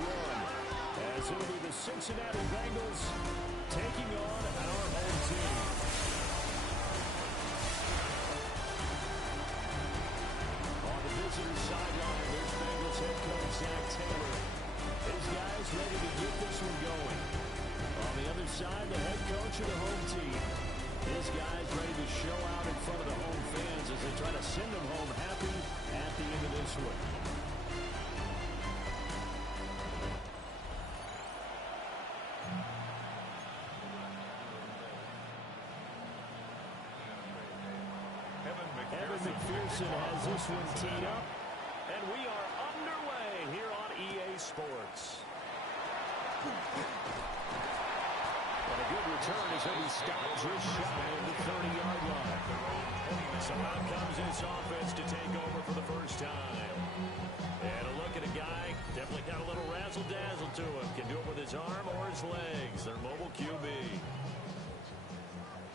one, as it'll be the Cincinnati Bengals taking on our home team. On the visitor's sideline, there's Bengals head coach Zach Taylor. His guys ready to get this one going. On the other side, the head coach of the home team. His guys ready to show out in front of the home fans as they try to send them home happy at the end of this one. Evan McPherson has this one teed up, and we are underway here on EA Sports. And a good return as he'll be stopped just shy of the 30-yard line. So out comes this offense to take over for the first time. And a look at a guy, definitely got a little razzle-dazzle to him. Can do it with his arm or his legs. Their mobile QB.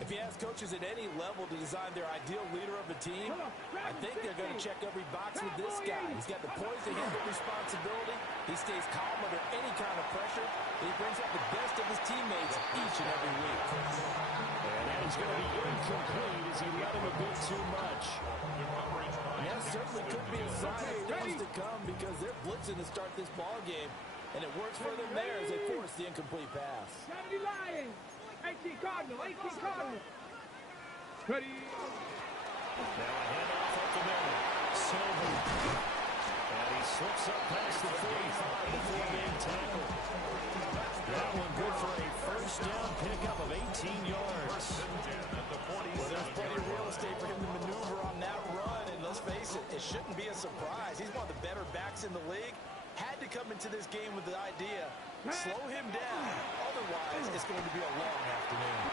If you ask coaches at any level to design their ideal leader of a team, I think they're going to check every box with this guy. He's got the poise to handle responsibility. He stays calm under any kind of pressure. He brings out the best of his teammates each and every week. And that is going to be incomplete as he let him a bit too much. And that certainly could be a sign of things to come because they're blitzing to start this ball game. And it works for them there as they force the incomplete pass. 70 Lions. 18 Cardinal, 18 Cardinal. Ready. Now a handoff up the middle. Silver. And he slips up past the 45 before being tackled. That one good for a first down pickup of 18 yards. Well, there's plenty of real estate for him to maneuver on that run. And let's face it, it shouldn't be a surprise. He's one of the better backs in the league. Had to come into this game with the idea, slow him down. Otherwise, it's going to be a long afternoon.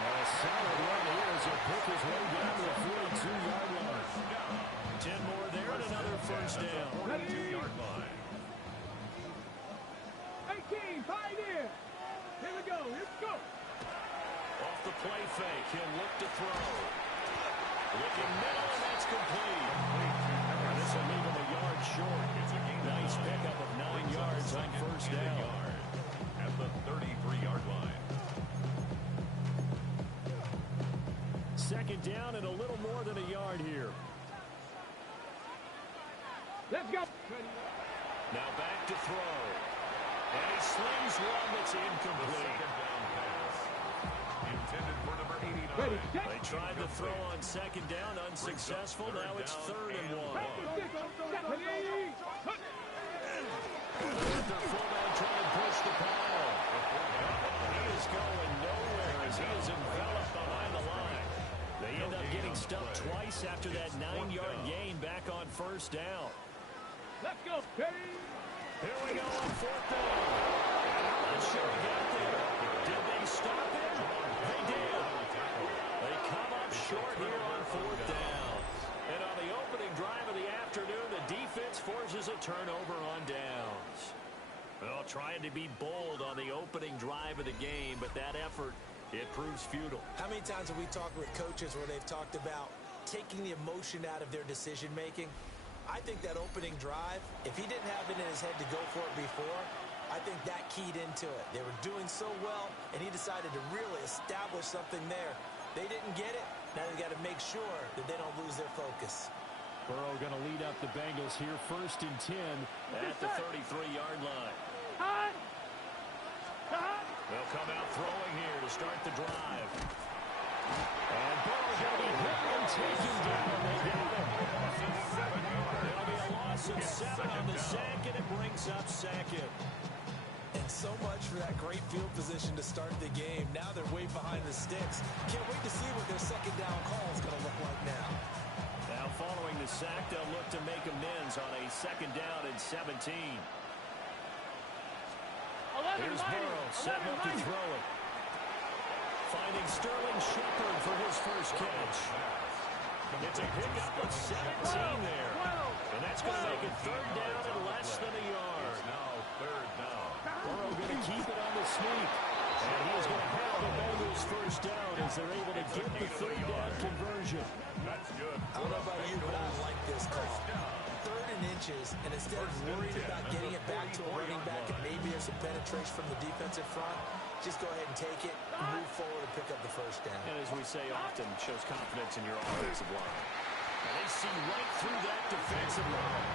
And a solid run here as he'll pick his way down to the 42-yard line. 10 more there and another first down. 42-yard line. 18, pioneer. Here we go, here we go. Off the play fake, he'll look to throw. Looking middle, and that's complete. And this will leave him a yard short. Nice pickup of 9 yards on first down. At the 33-yard line. Second down and a little more than a yard here. Let's go. Now back to throw. And he slings one that's incomplete. Second down pass. Intended for number 89. Ready. They tried to throw on second down, unsuccessful. Now it's 3rd and 1. The fullback trying to push the pile. He is going nowhere as he is enveloped behind the line. They end up getting stumped twice after that 9-yard gain back on first down. Let's go. Ready. Here we go on 4th down. I'm not sure he got there. Did they stop him? They did. They come up short here on 4th down. And on the opening drive of the afternoon, the defense forces a turnover on downs. Well, trying to be bold on the opening drive of the game, but that effort, it proves futile. How many times have we talked with coaches where they've talked about taking the emotion out of their decision-making? I think that opening drive, if he didn't have it in his head to go for it before, I think that keyed into it. They were doing so well, and he decided to really establish something there. They didn't get it. Now they've got to make sure that they don't lose their focus. Burrow going to lead up the Bengals here 1st and 10 at the 33-yard line. They'll come out throwing here to start the drive. And Burrow going to be hit and taken down. They got him. There'll be a loss of 7 on the sack, and it brings up 2nd. And so much for that great field position to start the game. Now they're way behind the sticks. Can't wait to see what their second down call is going to look like now. Now following the sack, they'll look to make amends on a 2nd down and 17. Here's Burrow setting up to throw it. Finding Sterling Shepard for his first catch. It's a pickup of 17 there. And that's going to make it 3rd down and less than a yard. It's now 3rd down. Burrow going to keep it on the sneak. And he is going to have the Bengals first down as they're able to get the 3rd down conversion. That's good. I don't know about you, but I like this call. 3rd and inches, and instead of worrying about getting it back to a running back and maybe there's some penetration from the defensive front, just go ahead and take it, move forward, and pick up the first down. And as we say often, shows confidence in your offensive line. And they see right through that defensive line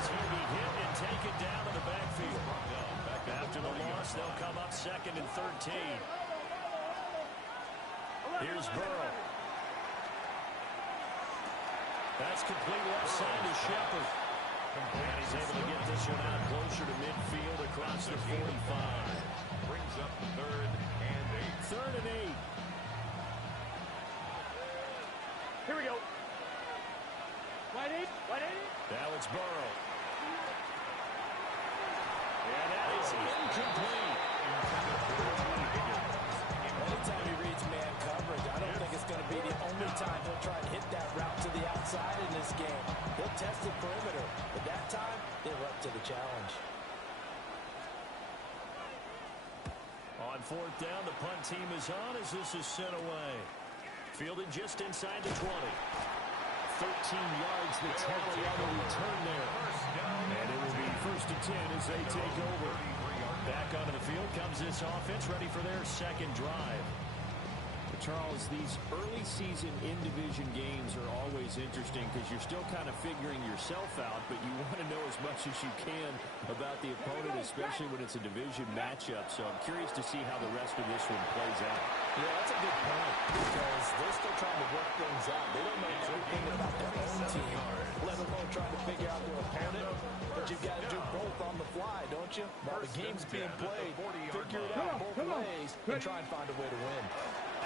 as he'll be hit and taken down in the backfield. After the loss, they'll come up 2nd and 13. Here's Burrow. That's complete left side to Shepard. And he's able to get this one out closer to midfield across the 45. Brings up 3rd and 8. 3rd and 8. Here we go. Wide eight. Now it's Burrow. And that is incomplete. Anytime he reads man coverage, I don't think it's going to be the only time he'll try and hit that route to the outside in this game. He'll test the perimeter, but that time, they were up to the challenge. On 4th down, the punt team is on as this is sent away. Fielded just inside the 20. 13 yards the tally on the return there. And it will be 1st and 10 as they take over. Back onto the field comes this offense, ready for their 2nd drive. Charles, these early season in-division games are always interesting because you're still kind of figuring yourself out, but you want to know as much as you can about the opponent, especially when it's a division matchup. So I'm curious to see how the rest of this one plays out. Yeah, that's a good point because they're still trying to work things out. They don't know everything about their own team, let alone trying to figure out their opponent. But you've got to do both on the fly, don't you? While the game's being played, figure it out both ways and try and find a way to win.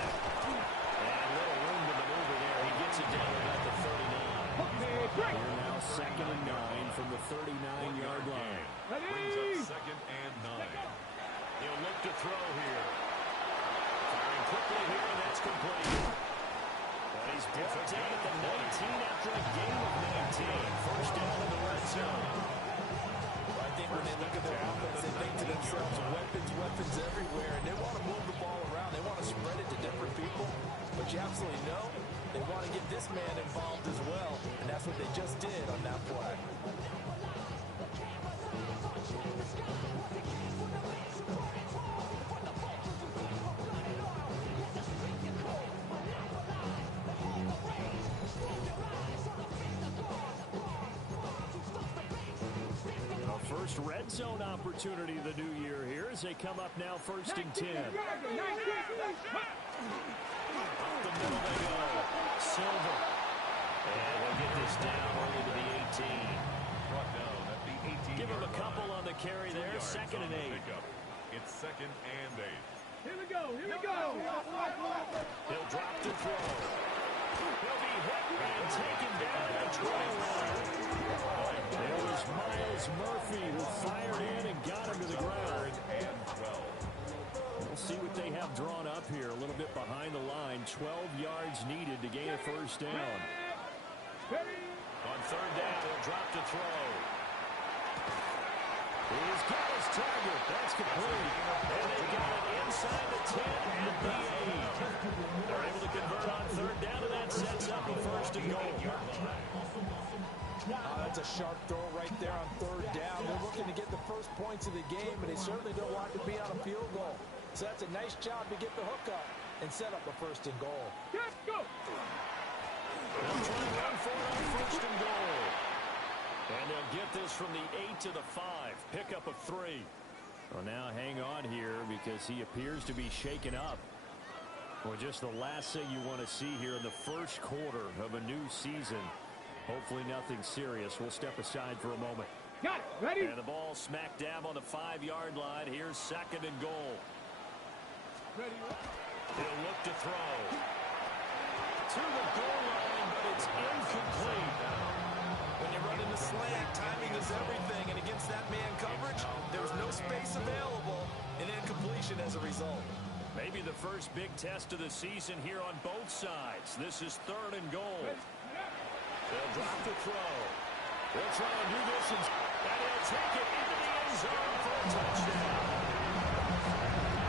And little room to maneuver there. He gets it down about the 39. Here now 2nd and 9 from the 39-yard line. Brings up 2nd and 9. He'll look to throw here. Firing quickly here, and that's complete. Well, he's brought down at the 19 after a gain of 19. 1st down in the red zone. I think when they look at their offense, they think to themselves, weapons everywhere, and they want to move the ball around. They want to spread it to different people. But you absolutely know they want to get this man involved as well, and that's what they just did on that play. First red zone opportunity of the new year here as they come up now 1st and 10. Up the middle they go. Silver. And they'll get this down early to the 18. Brought down at the 18. Give him a couple on the carry there. 2nd and 8. It's 2nd and 8. Here we go. He'll drop to throw. He'll be hit and taken down at the 21. There was Miles Murphy who fired in and got him to the ground. And 12. We'll see what they have drawn up here. A little bit behind the line. 12 yards needed to gain a 1st down. On 3rd down, he'll drop to throw. He's got his target. That's complete. And they got it inside the 10 and the 8. They're able to convert on 3rd down, and that sets up a 1st and goal. That's a sharp throw right there on 3rd down. They're looking to get the first points of the game, and they certainly don't want to be on a field goal. So that's a nice job to get the hook up and set up a 1st and goal. Let's go. They'll try and run for it on 1st and goal. And they'll get this from the 8 to the 5. Pickup of 3. Well, now hang on here because he appears to be shaken up. Well, just the last thing you want to see here in the 1st quarter of a new season. Hopefully nothing serious. We'll step aside for a moment. Got it. Ready? And the ball smack dab on the 5-yard line. Here's 2nd and goal. Ready. He'll look to throw. To the goal line, but it's incomplete. When you're running the slant, timing is everything, and against that man coverage, there was no space available, and incompletion as a result. Maybe the first big test of the season here on both sides. This is 3rd and goal. They'll drop the throw. They'll try and do this, and he'll take it into the end zone for a touchdown.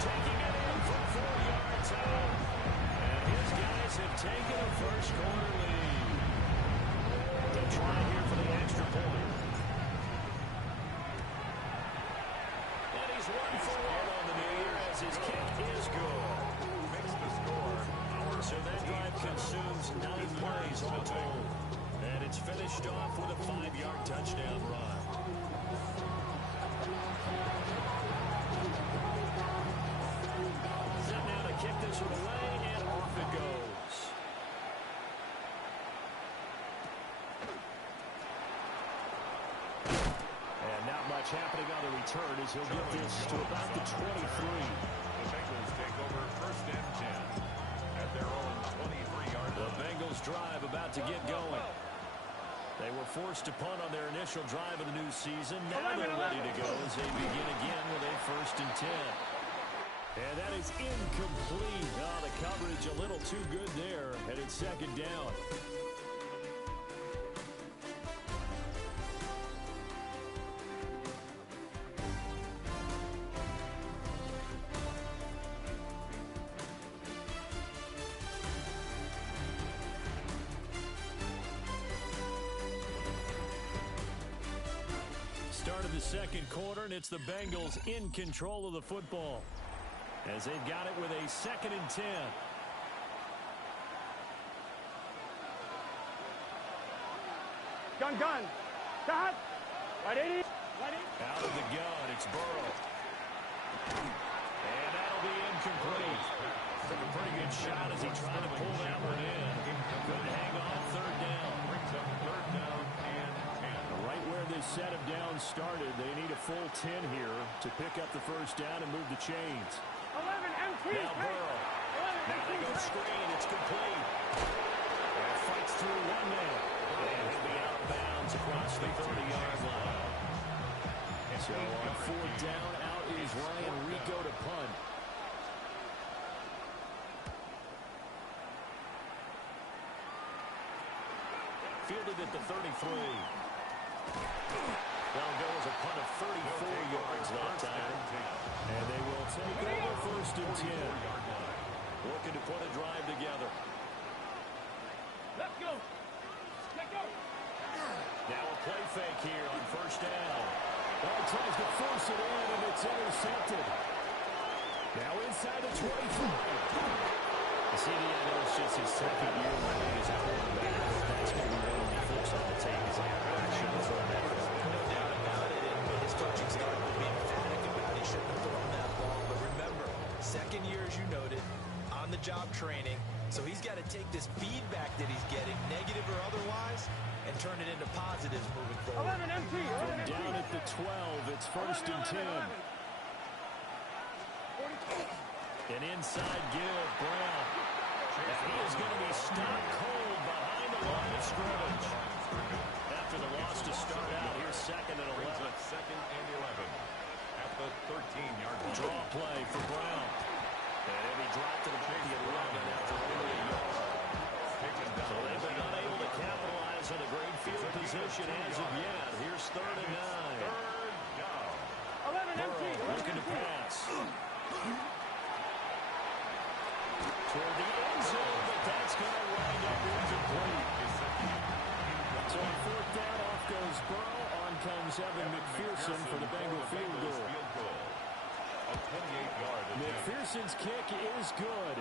Taking it in from 4 yards out. And his guys have taken a 1st quarter lead. They'll try here for the extra point. one for one on the New Year as his kick is good. Makes the score. So that drive consumes 9 plays all told. And it's finished off with a 5-yard touchdown run. Set now to kick this one away, and off it goes. And not much happening on the return as he'll get this to about the 23. The Bengals take over 1st and 10 at their own 23-yard line. The Bengals drive about to get going. They were forced to punt on their initial drive of the new season. Now they're ready to go as they begin again with a 1st and 10. And that is incomplete. Oh, the coverage a little too good there, and it's 2nd down. Start of the 2nd quarter, and it's the Bengals in control of the football as they've got it with a 2nd and 10. Gun. Cut. Right 80. Out of the gun, it's Burrow. And that'll be incomplete. Took a pretty good shot as he tried to pull that one in. Couldn't hang on 3rd down. Brings up 3rd down and 10. Right where this set of downs started, they need a full 10 here to pick up the 1st down and move the chains. 11 MT. Now Burrow. Now they go screen. It's complete. And fights through one man. And he'll be out of bounds across the 30-yard line. So on 4th down, out is Ryan Rico to punt. Fielded at the 33. That'll go as a punt of 34 yards that time. And they will take over 1st and 10. Looking to put a drive together. Let's go. Let's go. Now a play fake here on 1st down. Ball tries to force it in, and it's intercepted. Now inside the 25. See, I know it's just his 2nd year running as a quarterback. That's going to be one of the flips on the tape is I should have thrown that ball. No doubt about it. And his coaching staff will be emphatic about he shouldn't have thrown that ball. But remember, 2nd year, as you noted, on-the-job training. So he's got to take this feedback that he's getting, negative or otherwise, and turn it into positives moving forward. 11 MT. From down at the 12, it's 1st and 10. An inside give, Brown. And he is going to be stopped cold behind the line of scrimmage. After the loss to start out, here's 2nd and 11. 2nd and 11 at the 13-yard line. Draw play for Brown. And he'll be dropped to the 50-yard after only a yard. So they've been unable to capitalize on a great field position as of yet. Here's 3rd and 9. 3rd down. 11 MT. Burrow looking to pass. Toward the end zone, but that's going to wind up incomplete. So on 4th down, off goes Burrow. On comes Evan McPherson for the Bengal field goal. A 28-yard attempt. McPherson's kick is good.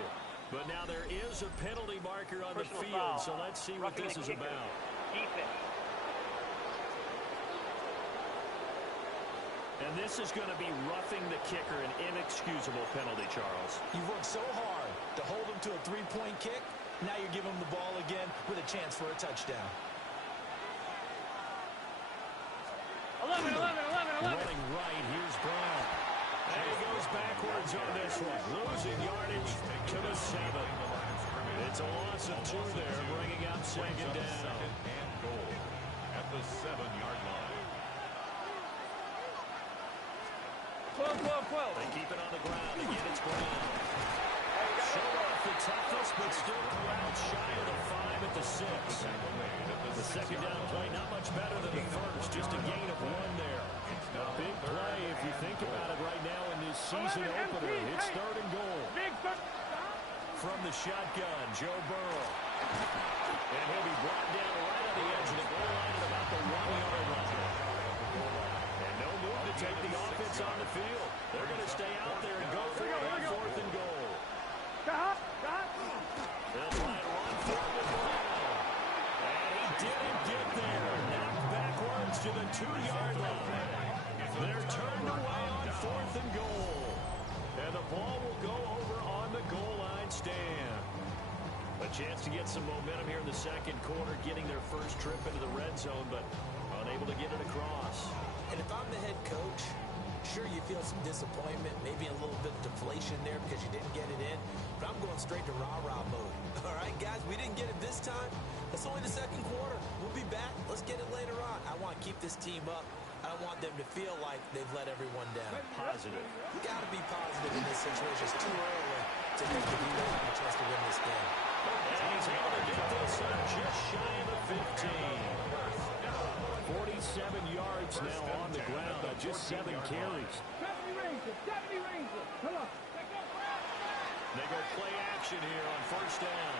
But now there is a penalty marker on the Personal field, foul. so let's see what Roughing this the is kicker. about. Defense. And this is going to be roughing the kicker, an inexcusable penalty, Charles. You've worked so hard to hold him to a 3-point kick. Now you're giving him the ball again with a chance for a touchdown. 11. Running right, here's Brown. And he goes backwards on this one. Losing yardage to the 7. It's a loss of 2 there, bringing up 2nd down. 2nd and goal at the 7-yard line. 12. They keep it on the ground. Again, it's Brown. Show off the toughness, but still out shy of the 5 at the 6. The 2nd down play, not much better than the first. Just a gain of 1 there. A big play if you think about it right now in this season opener. It's 3rd and goal. Big third. From the shotgun, Joe Burrow. And he'll be brought down right on the edge of the goal line at about the 1-yard line. And no move to take the offense offense on the field. They're going to stay out there and go for it on 4th and goal. They'll try and run for it with Brown. And he didn't get there. Knocked backwards to the 2-yard line. They're turned away on 4th and goal. And the ball will go over on the goal line stand. A chance to get some momentum here in the second quarter, getting their first trip into the red zone, but unable to get it across. And if I'm the head coach, sure, you feel some disappointment, maybe a little bit of deflation there because you didn't get it in, but I'm going straight to rah-rah mode. All right, guys, we didn't get it this time. It's only the second quarter. We'll be back. Let's get it later on. I want to keep this team up. I don't want them to feel like they've let everyone down. Positive. Got to be positive in this situation. It's too early to think that you don't have a chance to win this game. And he's able to get this up just shy of the 15. 47 yards now on the ground on just 7 carries. 70 Rangers, 70 Rangers. Come on. They go play action here on 1st down.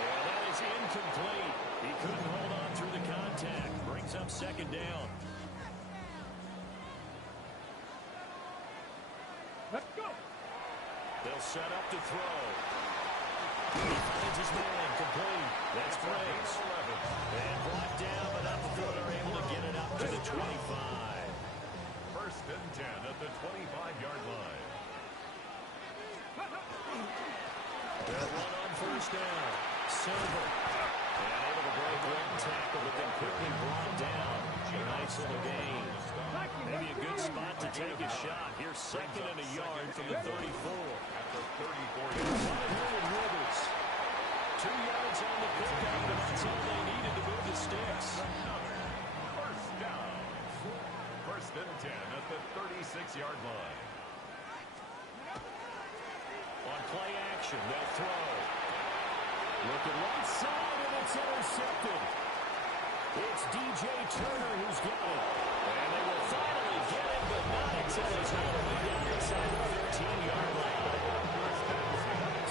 And that is incomplete. He couldn't hold on through the contact. Brings up 2nd down. Let's go. They'll set up to throw. He finds his man, complete. That's Briggs. And brought down, but not before they're able to get it up to the 25. 1st and 10 at the 25-yard line. They'll run on 1st down. Silver. And able to break one tackle, but then quickly brought down. A nice little gain. Maybe a good spot to take a shot. Here's 2nd and a yard from the 34. After 34 Here with Rivers. 2 yards on the pickup, and that's all they needed to move the sticks. 1st down. 1st and 10 at the 36-yard line. On play action, they'll throw. Looking right side, and it's intercepted. It's D.J. Turner who's got it. And they will finally get it, but not until it's all the way down inside the 13-yard line.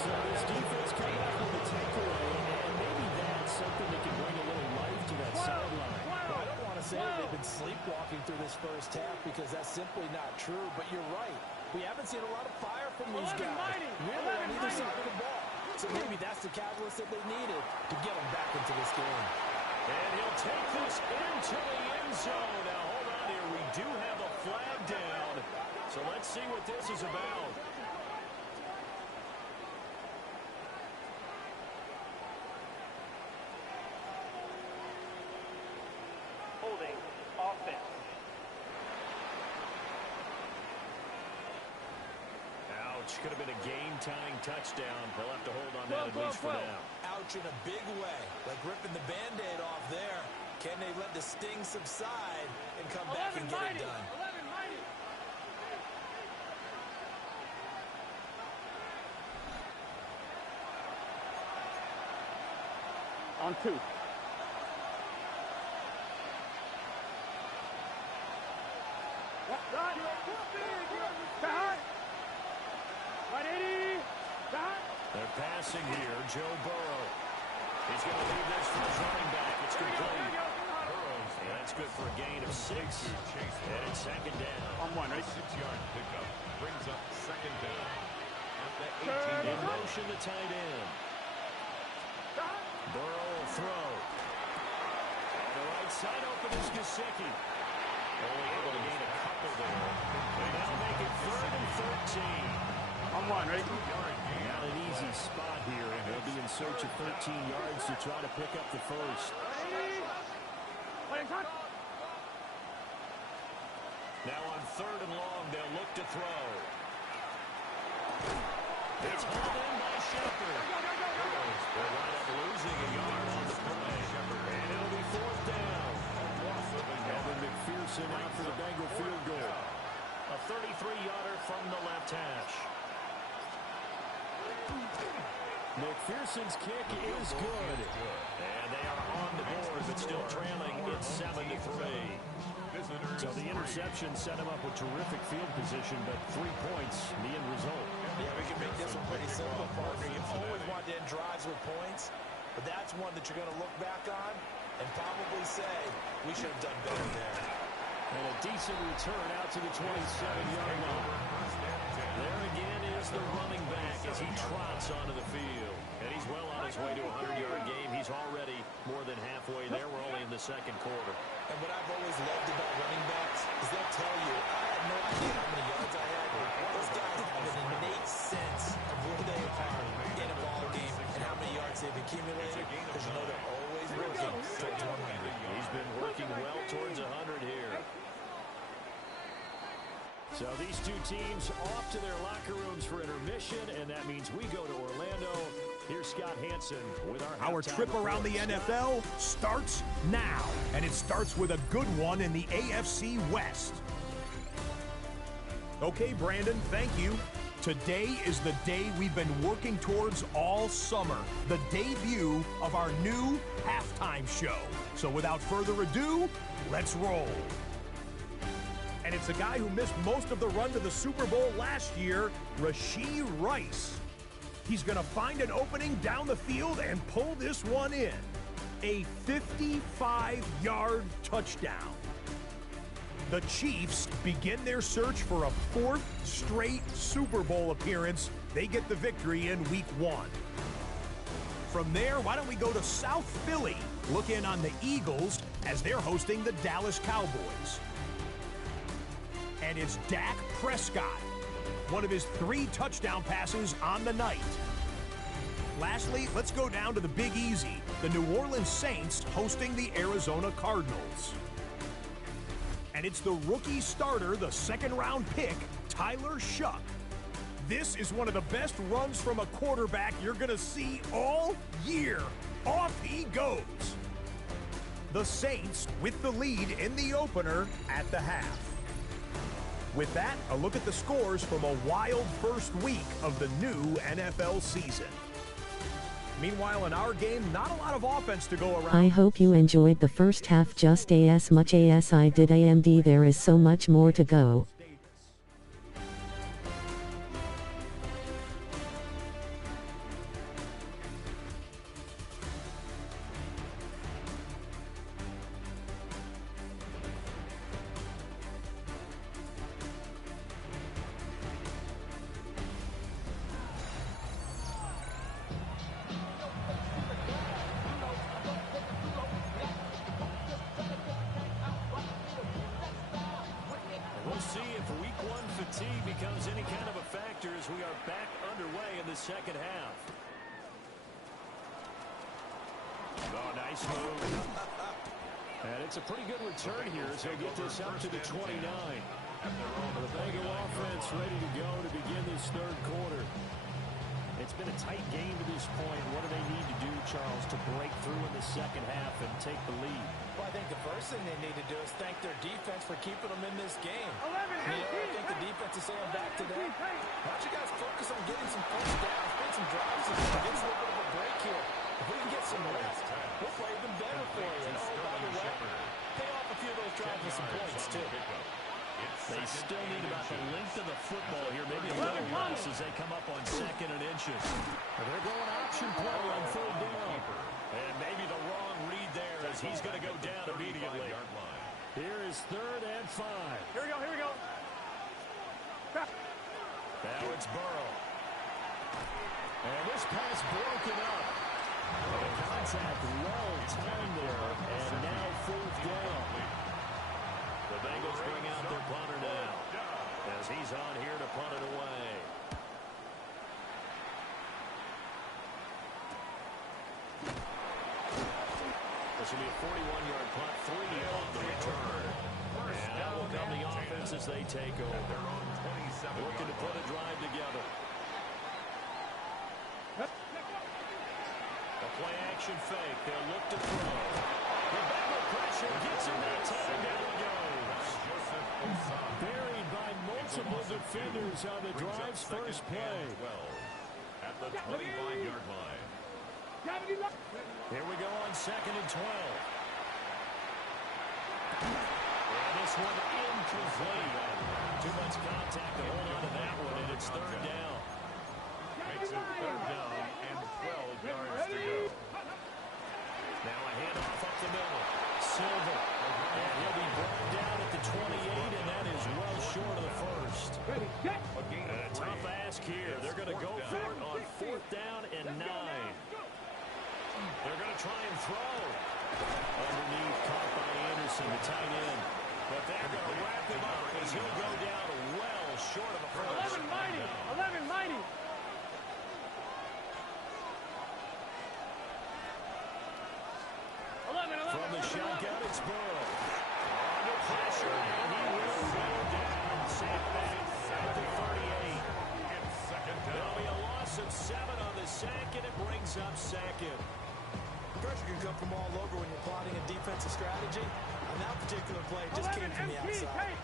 So this defense coming up with a takeaway, and maybe that's something that can bring a little life to that sideline. Well, I don't want to say that they've been sleepwalking through this first half because that's simply not true, but you're right. We haven't seen a lot of fire from these guys, really on either side of the ball. So maybe that's the catalyst that they needed to get them back into this game. And he'll take this into the end zone. Now, hold on here. We do have a flag down. So let's see what this is about. Holding offense. Ouch. Could have been a game-tying touchdown. They'll have to hold on that at least for now. Ouch in a big way, like ripping the Band-Aid off there. Can they let the sting subside and come back and get it done? 11 mighty. On 2. They're passing here. Joe Burrow. He's going to leave this for his running back. It's complete. And that's good for a gain of 6. And it's 2nd down. On 1, right? 6-yard pickup brings up 2nd down. At the 18. In motion, the tight end. Burrow will throw. On the right side, open is Gesicki. Only able to gain a couple there. They now make it 3rd and 13. On 1, right? Not an easy spot here, and they'll be in search of 13 yards to try to pick up the first. Now on 3rd and long, they'll look to throw. It's hauled in by Shepard. They're right up losing a yard on the play. And it'll be 4th down. Evan McPherson out for the Bengal field goal. A 33-yarder from the left hash. McPherson's kick is good. And they are on the board, but still trailing. It's 7-3. So the interception set him up with terrific field position, but 3 points, the end result. Yeah, we can make this one pretty simple, partner. You've always wanted to end drives with points, but that's one that you're going to look back on and probably say, we should have done better there. And a decent return out to the 27-yard line. There again is the running back as he trots onto the field. And he's well on his way to a 100-yard game. He's already more than halfway there. We're only in the second quarter. And what I've always loved about running backs is they'll tell you, I had no idea how many yards I had. Those guys have an innate sense of where they are in a ball game and how many yards they've accumulated, because you know they're always working towards 100. He's been working well towards 100 here. So these two teams off to their locker rooms for intermission, and that means we go to Orlando. Here's Scott Hansen with our trip around the NFL starts now, and it starts with a good one in the AFC West. Okay, Brandon, thank you. Today is the day we've been working towards all summer, the debut of our new halftime show. So without further ado, let's roll. And it's a guy who missed most of the run to the Super Bowl last year, Rashee Rice. He's going to find an opening down the field and pull this one in. A 55-yard touchdown. The Chiefs begin their search for a fourth straight Super Bowl appearance. They get the victory in Week 1. From there, why don't we go to South Philly, look in on the Eagles as they're hosting the Dallas Cowboys. And it's Dak Prescott, one of his 3 touchdown passes on the night. Lastly, let's go down to the Big Easy, the New Orleans Saints hosting the Arizona Cardinals. And it's the rookie starter, the second-round pick, Tyler Shuck. This is one of the best runs from a quarterback you're going to see all year. Off he goes. The Saints with the lead in the opener at the half. With that, a look at the scores from a wild first week of the new NFL season. Meanwhile, in our game, not a lot of offense to go around. I hope you enjoyed the first half just as much as I did. AMD, there is so much more to go. See if Week 1 fatigue becomes any kind of a factor as we are back underway in the second half. Oh, nice move. And it's a pretty good return here as they get this up to the 29. The Bengal offense ready to go to begin this third quarter. It's been a tight game to this point. What do they need to do, Charles, to break through in the second half and take the lead? Well, I think the first thing they need to do is thank their defense for keeping them in this game. I think the defense is saying back to them. Why don't you guys focus on getting some first downs, bring some drives, and get us a little bit of a break here. If we can get some rest, we'll play them better for you. And oh, by the way, pay off a few of those drives with some points, too. They still need about the length of the football here, maybe a little less as they come up on 2nd and inches. They're going option play on 3rd down. And maybe the wrong read there as he's going to go down immediately. Here is 3rd and 5. Here we go. Now it's Burrow. And this pass broken up. The contact well timed there, and now 4th down. The Bengals bring out their punter now as he's on here to punt it away. This will be a 41-yard punt, 3 on the return. And now will come the offense as they take over. Looking to put a drive together. A play action fake. They'll look to throw. The Bengal pressure gets him that time. Down he goes. Buried by multiple defenders on the drive's first play. At the 25-yard line. Here we go on 2nd and 12. And this one incomplete. Too much contact to hold on to that one, and it's 3rd down. Makes it 3rd down and 12 yards to go. Now a handoff up the middle. Silver. And he'll be brought down at the 20. And a tough ask here. They're going to go for it on 4th down and 9. They're going to try and throw. Underneath, caught by Anderson, the tight end. But they're going to wrap him up as he'll go down well short of a first. 11 mighty. 11 mighty. From the shotgun, it's Burrow. Under pressure, and he will go down. Sandbag at the 38. There'll be a loss of 7 on the sack, and it brings up 2nd. Pressure can come from all over when you're plotting a defensive strategy. On that particular play, it just came from the outside.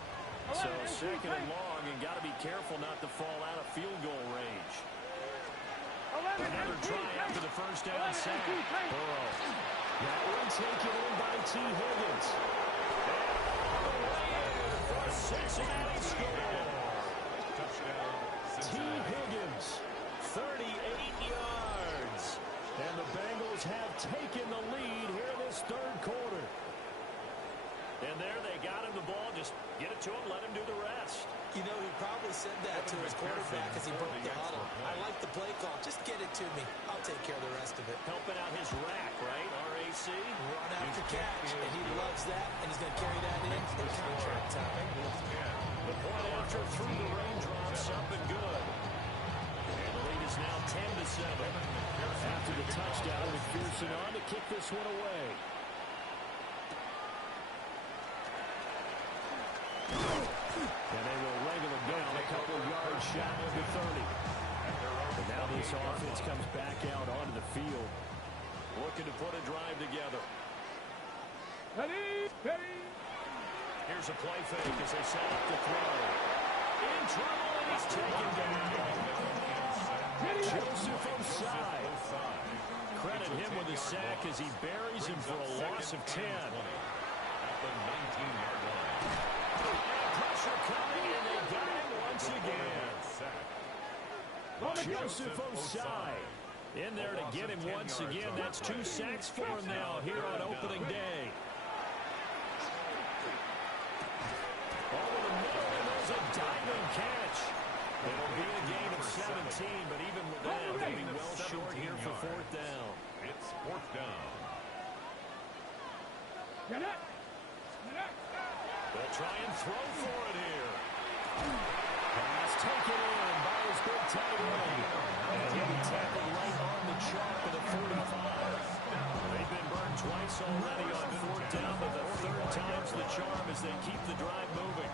So 2nd and long, and got to be careful not to fall out of field goal range. Another try after the first down sack. Burrow. That one taken in by T. Higgins. And all the way in for a Cincinnati score. T. Higgins, 38 yards. And the Bengals have taken the lead here in this 3rd quarter. And there they got him the ball. Just get it to him, let him do the rest. You know, he probably said that to his quarterback as he broke the huddle. I like the play call. Just get it to me. I'll take care of the rest of it. Helping out his rack, right? RAC. Run after catch. And he loves that. And he's going to carry that in contract time. The point after through the raindrops, up and good. And the lead is now 10-7. After the touchdown, McPherson on to kick this one away. And they will wrangle him down a couple of yards shy of the 30. And now this offense comes back out onto the field. Looking to put a drive together. Ready. Here's a play fake as they set up the throw. In trouble, and he's taken down. Joseph Osai. Credit him with a sack as he buries him for a loss of 10. At the 19-yard line. Pressure coming, and they got him once again. Joseph Osai in there to get him once again. That's 2 sacks for him now here on opening day. Over the middle, and there's a diving catch. It'll be a gain of 17, but even with that, they'll be well short here for 4th down. It's 4th down. They'll try and throw for it here. Pass taken in by his big tight end. And he'll be tackled right on the chalk of the 45. They've been burned twice already on 4th down, but the 3rd time's the charm as they keep the drive moving.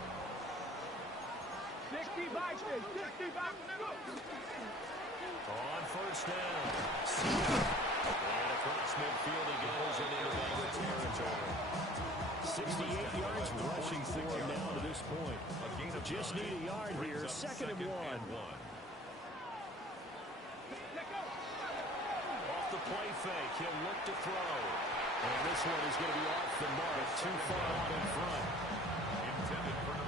60 boxes. On 1st down. And across midfield he goes into the Bengal territory. 68 yards rushing for him now to this point. Just need a yard here. 2nd and 1. Off the play fake. He'll look to throw. And this one is going to be off the mark. Too far out in front.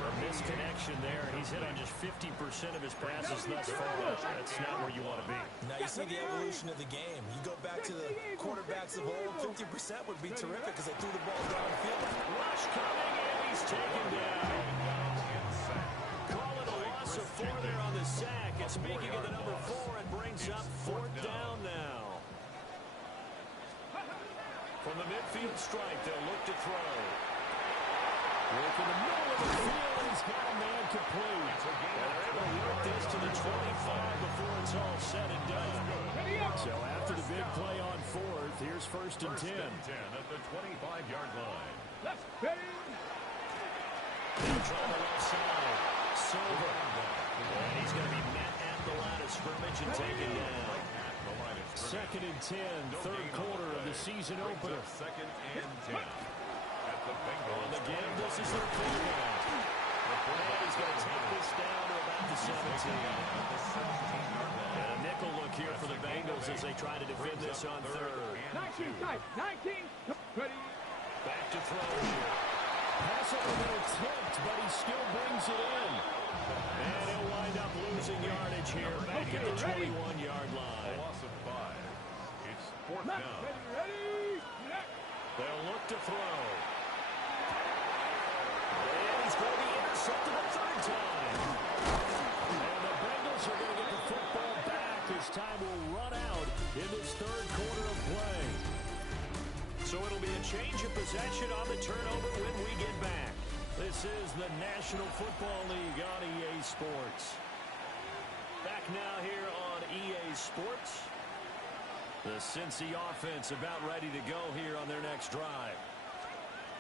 A misconnection there. He's hit on just 50% of his passes thus far. That's not where you want to be. Now you see the evolution of the game. You go back to the quarterbacks of old, 50% would be terrific because they threw the ball downfield. Rush coming, and he's taken down. Call it a loss of 4 there on the sack. And speaking of the number 4, it brings up 4th down now. From the midfield stripe, they'll look to throw. Work in the middle of the field, and he's got a man complete. And they're able to work this to the 25 before it's all said and done. So after the big play on 4th, here's 1st and 10. At the 25-yard line. They'll try the left side. Silva. And he's going to be met at the line of scrimmage and taken down. 2nd and 10, 3rd quarter of the season opener. 2nd and 10. At the Bengals. On the game, this is their quarterback. And he's going to take this down to about the 17. And a nickel look here for the Bengals as they try to defend this on 3rd. 19 tight. 19. Ready. Back to throw here. Pass over the middle tipped, but he still brings it in. And he'll wind up losing yardage here back at the 21-yard A line. loss of 5. It's 4th down. Ready. They'll look to throw. And he's going to be intercepted a 3rd time. as time will run out in this third quarter of play. So it'll be a change of possession on the turnover when we get back. This is the National Football League on EA Sports. Back now here on EA Sports. The Cincy offense about ready to go here on their next drive.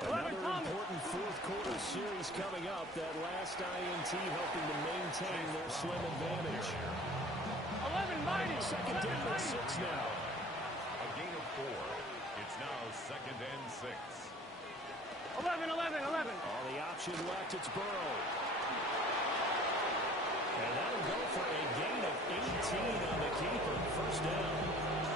Another important fourth quarter series coming up. That last INT helping to maintain their slim advantage. 11 mighty. Second down and 6 now. A gain of 4. It's now second and 6. 11. All the option left, it's Burrow. And that'll go for a gain of 18 on the keeper. First down.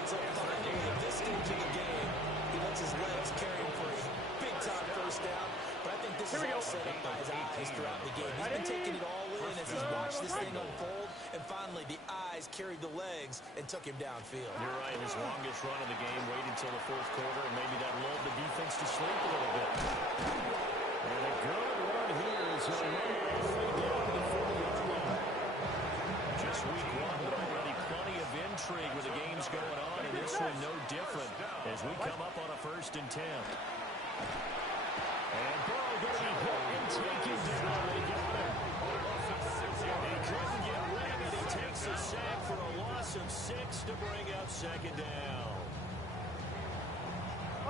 So finally, at this stage of the game, he lets his legs carry him for a big-time first down. But I think this is all set up by his eyes throughout the game. He's been taking it all in as he's watched this thing unfold. And finally, the eyes carried the legs and took him downfield. You're right. His longest run of the game waited until the fourth quarter, and maybe that lulled the defense to sleep a little bit. And a good run here is halfway down to the 40-yard line. Just week one, but already plenty of intrigue with the games going on, and this one no different as we come up on a 1st and 10. And Burrow going to be hit and taken down. They got him. He couldn't get rid of it. He takes a sack for a loss of 6 to bring up second down.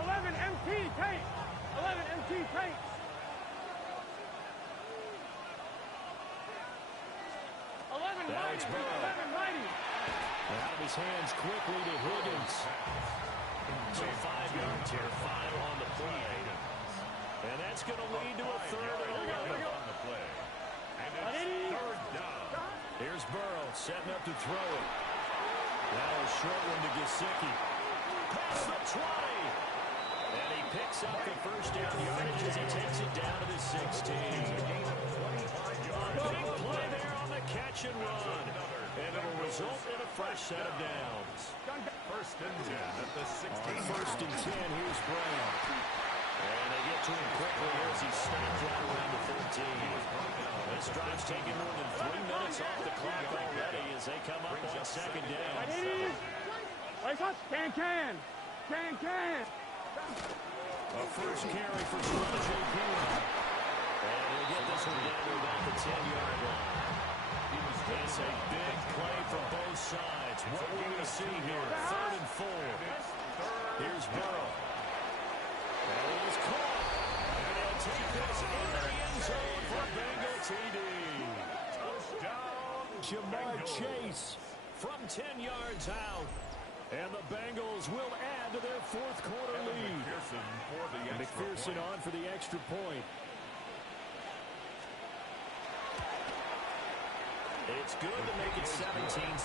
11 MT tape. 11 MT tape. 11 Now it's mighty. Burrow. 11 mighty. Out of his hands quickly to Higgins. So 5 yards here, 5 on the play. And that's going to lead to a 3rd and 11 on the play. And it's third down. Here's Burrow setting up to throw it. Now a short one to Gesicki. Past the 20. And he picks up the first down yardage as he takes it down to the 16. Big play there on the catch and run. And it'll result in a fresh set of downs. First and 10 at the 16. First and 10, here's Brown. And they get to him quickly here as he stops right around the 14. This drive's taking more than 3 minutes off the clock already as they come up on second down. Can. A first carry for Samaje Perine. And he'll get this one down to about the 10-yard line. It's a big play from both sides. What will we see here? 3rd and 4. Here's Burrow. And he is caught. And they'll take this into the end zone for Bengal TD. Touchdown, Jamar Chase from 10 yards out. And the Bengals will add to their fourth quarter lead. McPherson on for the extra point. It's good to make it 17-7. Makes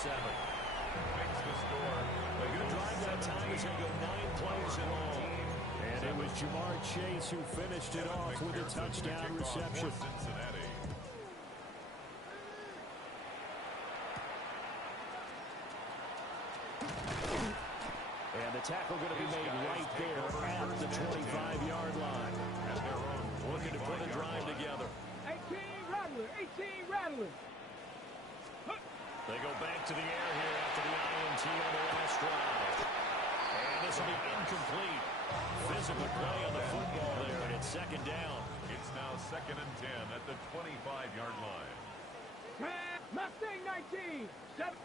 the score. A good drive that time as they go 9 plays in all. And it was Jamar Chase who finished it off with a touchdown reception. Cincinnati. And the tackle going to be made right there at the 25-yard line. At their own Looking to put a drive together. 18 Rattler. They go back to the air here after the INT on the last drive. And this will be incomplete. Physical play on the football there, and it's second down. It's now second and 10 at the 25-yard line. Mustang 19. 7.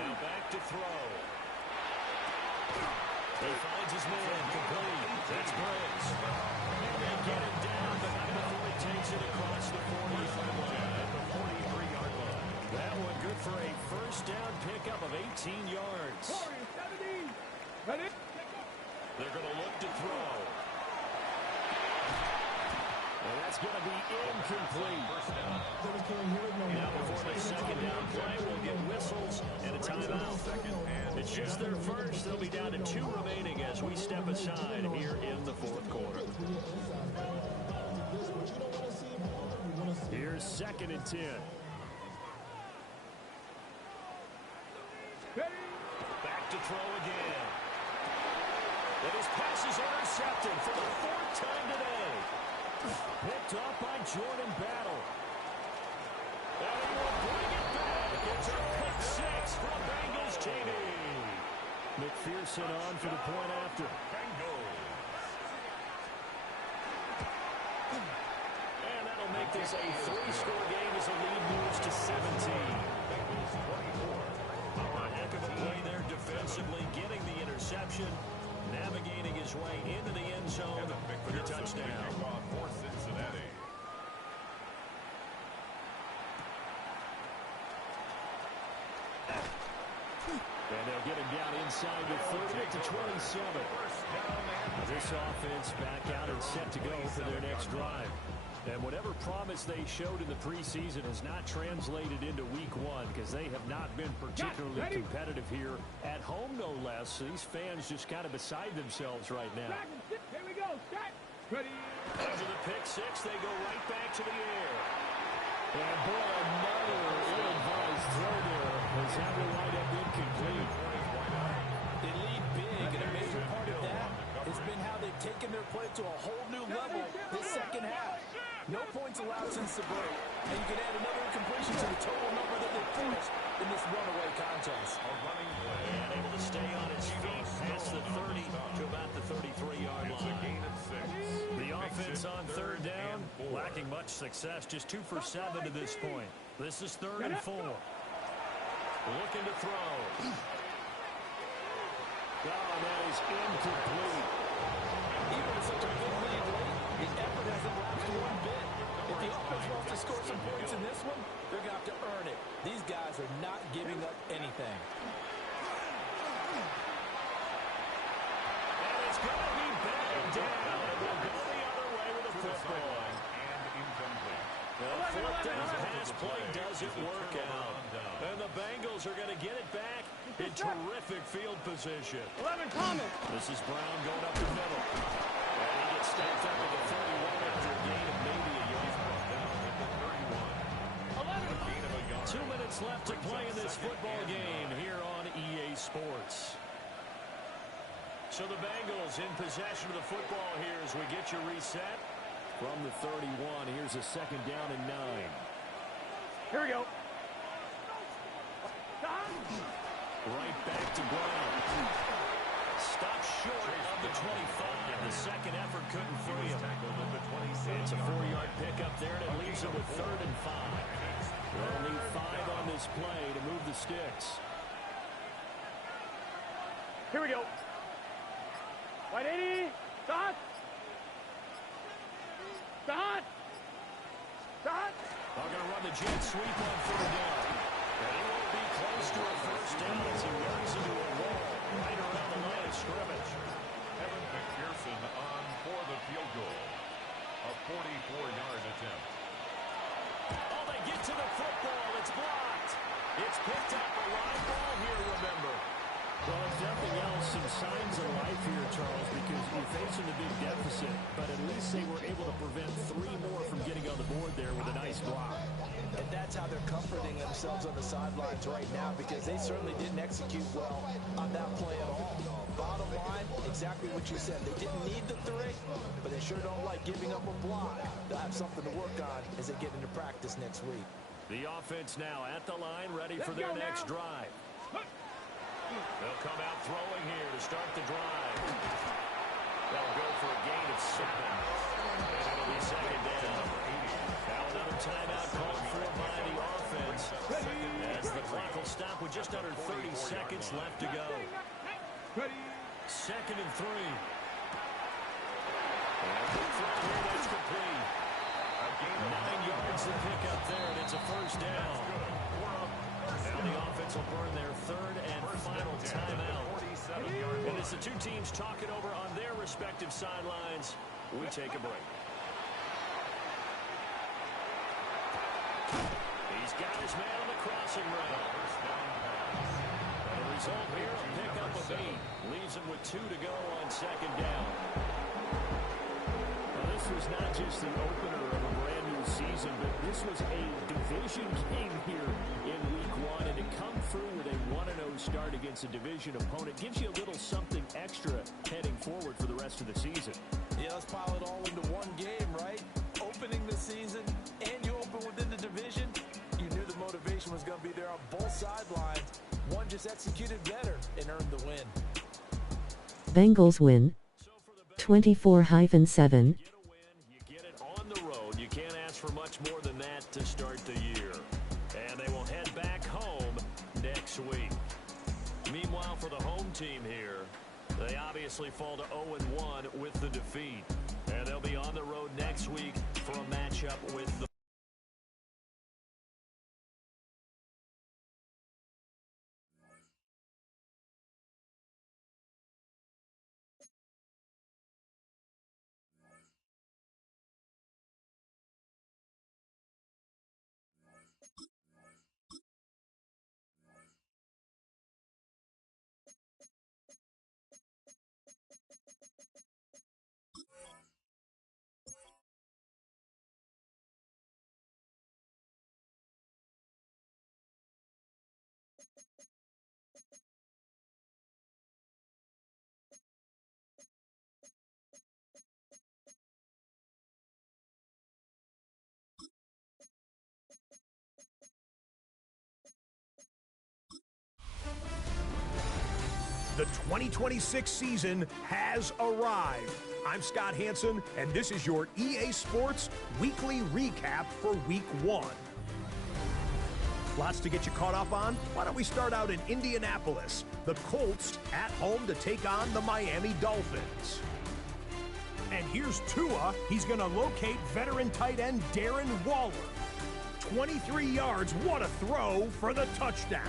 Now back to throw. He finds his man complete. That's Briggs. They get it down, but not before he takes it across the 40-yard line. At the 43-yard line. That one good for a first down pickup of 18 yards. 17. Ready? They're going to look to throw. And that's going to be incomplete. Now before the second down play, we'll get whistles and a timeout. It's just their first. They'll be down to 2 remaining as we step aside here in the fourth quarter. Here's second and 10. Back to throw again. And his pass is intercepted for the 4th time today. Picked up by Jordan Battle. And he will bring it back. It's a pick six from Bengals TD. McPherson on for the point after. And that'll make this a 3-score game as the lead moves to 17. A heck of a play there defensively, getting the interception, navigating his way into the end zone for the touchdown. For Cincinnati. And they'll get him down inside the 30 to 27. This offense back out and set to go for their next drive. And whatever promise they showed in the preseason has not translated into week one because they have not been particularly competitive here at home, no less. So these fans just kind of beside themselves right now. Here we go. Set. Ready. After the pick six, they go right back to the air. And boy, another ill-advised throw there as that will wind up incomplete. They lead big, and a major part of that has been how they've taken their play to a whole new level this second half. No points allowed since the break, and you can add another incompletion to the total number that they finished in this runaway contest. And able to stay on his feet past the 30 to about the 33-yard line. The offense on third down, lacking much success, just 2 for 7 to this point. This is 3rd and 4. Looking to throw. Oh, that is incomplete. Even with such a big lead late, the effort hasn't lapsed one bit. If the offense wants to score some points in this one, they're going to have to earn it. These guys are not giving up anything. And it's going to be batted down. And we'll go the other way with a football. And incomplete. The 4th down pass play doesn't work out. And the Bengals are going to get it back in terrific field position. 11 Thomas. This is Brown going up the middle. And he gets stacked up at the 31 after a gain of maybe a yard. Down at the 31. 2 minutes left to play in this football game here on EA Sports. So the Bengals in possession of the football here as we get you reset. From the 31, here's a 2nd down and 9. Here we go. Right back to Brown. Stopped short of the 25. The second effort couldn't free him. It's a 4-yard pickup there, and it leaves him with 3rd and 5. They'll need 5 on this play to move the sticks. Here we go. 180. Start. Start. Start. They're going to run the jet sweep on 3rd down. And he won't be close to a 1st down as he runs into a wall right around the line of scrimmage. Evan McPherson on for the field goal. A 44-yard attempt. Oh, they get to the football. It's blocked. It's picked up a live ball here, remember. Well, if nothing else, some signs of life here, Charles, because you're facing a big deficit, but at least they were able to prevent 3 more from getting on the board there with a nice block. And that's how they're comforting themselves on the sidelines right now because they certainly didn't execute well on that play at all. Bottom line, exactly what you said. They didn't need the 3, but they sure don't like giving up a block. They'll have something to work on as they get into practice next week. The offense now at the line, ready for their next drive. They'll come out throwing here to start the drive. They'll go for a gain of 7. And it'll be 2nd down. Now another timeout called for by the offense. As the clock will stop with just under 30 seconds left to go. 2nd and 3. And the throw here, that's complete. 9 yards to pick up there, and it's a 1st down. Now the offense will burn their 3rd and final timeout. And as the 2 teams talk it over on their respective sidelines, we take a break. He's got his man on the crossing route. And the result here, a pickup of 8. Leaves him with 2 to go on 2nd down. Well, this was not just the opener of a brand new season, but this was a division game here in week 1, and to come through with a 1-0 start against a division opponent gives you a little something extra heading forward for the rest of the season. Yeah, let's pile it all into one game, right? Opening the season, and you open within the division. You knew the motivation was going to be there on sideline. One just executed better and earned the win. Bengals win 24-7. You get it on the road. You can't ask for much more than that to start the year. And they will head back home next week. Meanwhile, for the home team here, they obviously fall to 0-1 with the defeat. And they'll be on the road next week for a matchup with the The 2026 season has arrived. I'm Scott Hansen, and this is your EA Sports Weekly Recap for Week 1. Lots to get you caught up on. Why don't we start out in Indianapolis? The Colts at home to take on the Miami Dolphins. And here's Tua. He's going to locate veteran tight end Darren Waller. 23 yards, what a throw for the touchdown.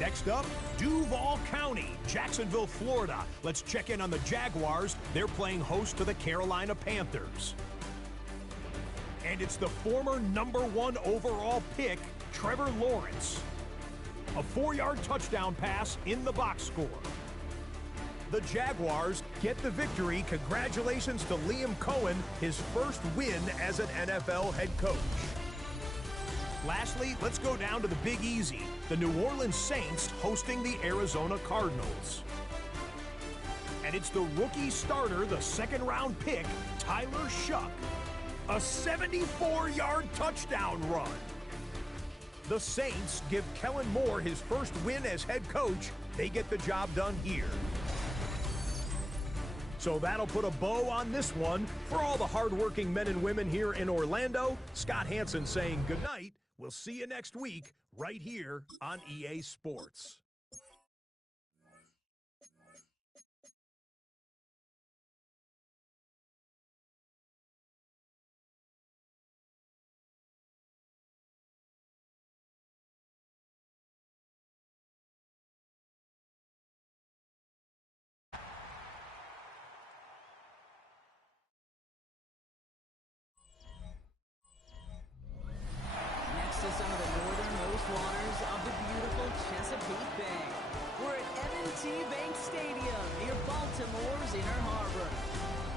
Next up, Duval County, Jacksonville, Florida. Let's check in on the Jaguars. They're playing host to the Carolina Panthers. And it's the former #1 overall pick, Trevor Lawrence. A 4-yard touchdown pass in the box score. The Jaguars get the victory. Congratulations to Liam Cohen, his first win as an NFL head coach. Lastly, let's go down to the Big Easy. The New Orleans Saints hosting the Arizona Cardinals. And it's the rookie starter, the second-round pick, Tyler Shuck. A 74-yard touchdown run. The Saints give Kellen Moore his first win as head coach. They get the job done here. So that'll put a bow on this one. For all the hardworking men and women here in Orlando, Scott Hansen saying goodnight. We'll see you next week right here on EA Sports. Some of the northernmost waters of the beautiful Chesapeake Bay. We're at M&T Bank Stadium near Baltimore's Inner Harbor.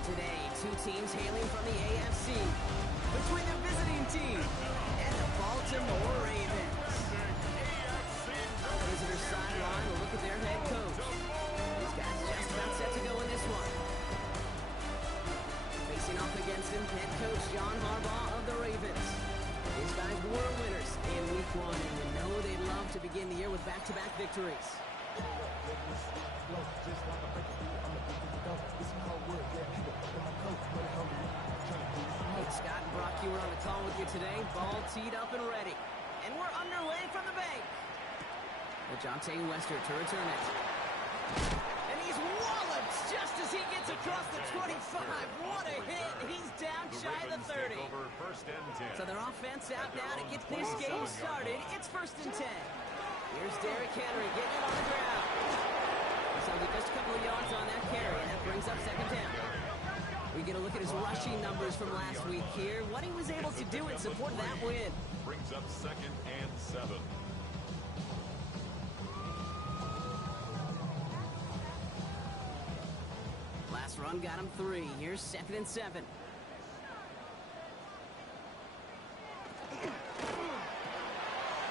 Today, two teams hailing from the AFC between the visiting team and the Baltimore Ravens. On the visitor sideline, we'll look at their head coach. These guys just about set to go in this one. Facing off against him, head coach John Harbaugh of the Ravens. These guys were winners in Week 1, and you know they'd love to begin the year with back-to-back victories. Hey, Scott and Brock, you were on the call with you today. Ball teed up and ready. And we're underway from the bank. Dejounte Wester to return it. And he's walloped just as he gets across the 25. What a hit. He's down shy of the 30. So their offense out now to get this game started. It's 1st and 10. Here's Derrick Henry getting it on the ground. Sounds like just a couple of yards on that carry, and that brings up 2nd down. We get a look at his rushing numbers from last week here. What he was able to do in support of that win. Brings up 2nd and 7. Last run got him 3. Here's 2nd and 7.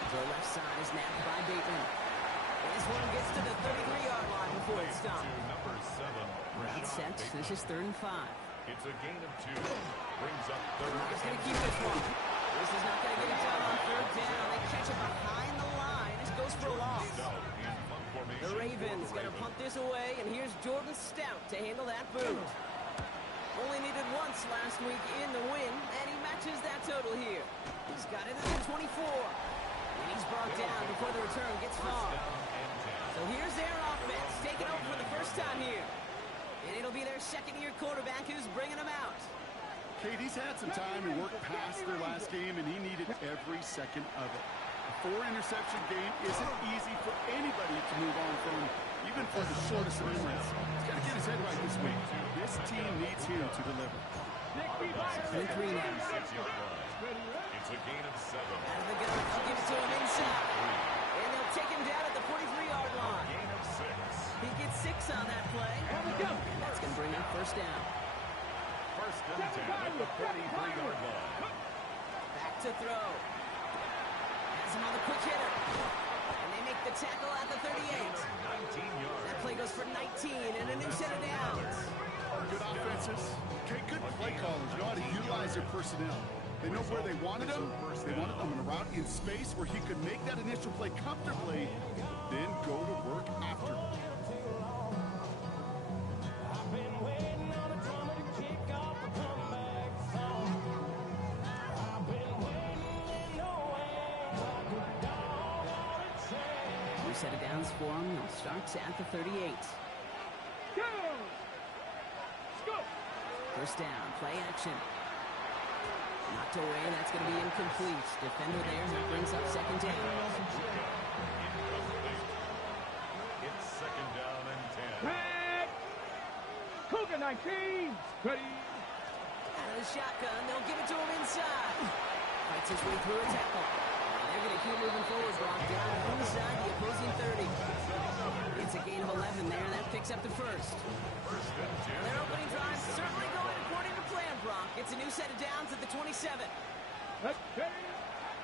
The left side is napped by Bateman. This one gets to the 33-yard line before it's stopped. Number 7. Right set. This is 3rd and 5. It's a gain of 2. Brings up 3rd. He's going to keep this one. This is not going to get it done on 3rd down. They catch it behind the line. goes for a loss. The Ravens going to punt this away, and here's Jordan Stout to handle that boot. Only needed once last week in the win, and he matches that total here. He's got it at the 24. And he's brought down before the return gets far. So here's their offense, taking over for the first time here. And it'll be their second-year quarterback who's bringing them out. Kate, he's had some time to work past their last game, and he needed every second of it. A 4-interception game isn't easy for anybody to move on from, even for the shortest of memories. He's got to get his head right this week. This team needs him to deliver. 3 now. It's a gain of 7. Out of the gun, they'll give it to him inside. And they'll take him down at the 43-yard line. Gain of 6. He gets 6 on that play. And that's going to bring up first down. First and 10 at the 43-yard line. Back to throw. Has him on the quick hitter. And they make the tackle at the 38. 19 yards. That play goes for 19 and a new set of downs. Good offenses. Okay, good play callers know how to utilize their personnel. They know where they wanted him. They wanted him in a route in space where he could make that initial play comfortably, then go to work after. New set of downs for him. It starts at the 38. First down, play action. Knocked away, that's going to be incomplete. Defender there, that brings up second down. It's second down and 10. Back. Cougar 19. Ready. Out of the shotgun, they'll give it to him inside. Fights his way through a tackle. They're going to keep moving forward, Brock, down inside the opposing 30. It's a gain of 11 there, that picks up the first. Their opening drive certainly going according to plan, Brock. It's a new set of downs at the 27.